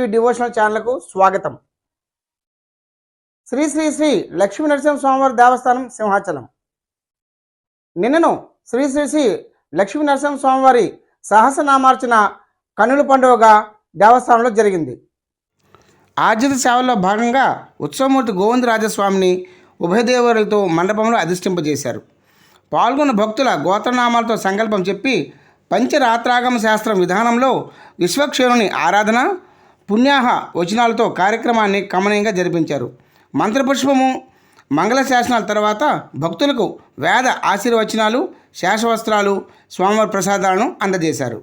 TV devotional ఛానల్కు స్వాగతం. శ్రీ శ్రీ శ్రీ లక్ష్మీ నరసింహస్వామివారి దేవస్థానం సింహాచలం. నిన్నను శ్రీ శ్రీ శ్రీ లక్ష్మీ నరసింహస్వామివారి సహస్రనామార్చన కన్నుల పండుగగా దేవస్థానంలో జరిగింది. ఆర్జిత సేవల్లో భాగంగా ఉత్సవమూర్తి గోవిందరాజస్వామిని ఉభయదేవులతో మండపంలో అధిష్ఠింపజేశారు. పాల్గొన్న భక్తుల గోత్రనామాలతో సంకల్పం చెప్పి పంచరాత్రాగమ శాస్త్రం విధానంలో విశ్వక్షేణుని ఆరాధన పుణ్యాహ వచనాలతో కార్యక్రమాన్ని కమనీయంగా జరిపించారు. మంత్రపుష్పము మంగళ శాసనాల తర్వాత భక్తులకు వేద ఆశీర్వచనాలు శేషవస్త్రాలు స్వామివారి ప్రసాదాలను అందజేశారు.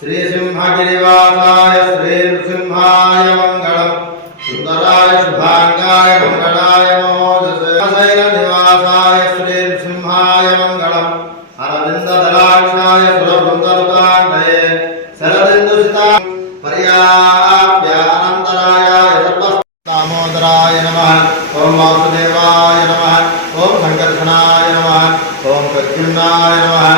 శ్రీ సింహగిరివాసాయ శ్రీ నృసింహాయ మంగళం సుందరాయ శుభాంగాయ మంగళాయ శైల నివాసాయ శ్రీ నృసింహాయ మంగళం అరవిందదలాక్షాయ సురవృందరుతాండయే శరదిందుసితా పర్యాప్య అనంతరాయ దామోదరాయ నమః. ఓం వాసుదేవాయ నమః. ఓం సంకర్షణాయ నమః. ఓం ప్రద్యుమ్నాయ నమః.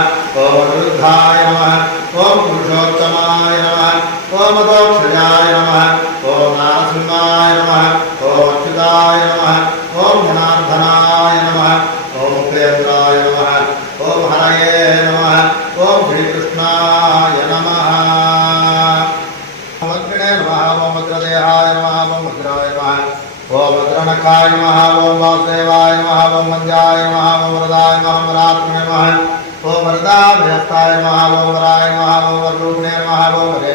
ఓం అనిరుద్ధాయ నమః. ఓం పురుషోత్తమాయ నమః. ఓం అదోక్షజాయ నమః. ఓం నారసింహాయ నమః. ఓం అచ్యుతాయ నమః. ఓం జనార్దనాయ నమః. ఓం ఉపేంద్రాయ నమః. ఓం హరయే నమః. ఓం శ్రీకృష్ణాయ నమః. ఓం అగ్నే నమః. ఓం అగ్రదేహాయ నమః. ఓం అగ్రాయ నమః. ఓం అగ్రనఖాయ నమః. ఓం వాసుదేవాయ నమః. ఓం మంజాయ నమః. ఓం వరదాయ నమః. వరాత్మనే నమః. ఓం వరదాభ్యస్తాయ నమః. ఓం వరాయ నమః. ఓం వరూపిణే నమః. ఓం వరే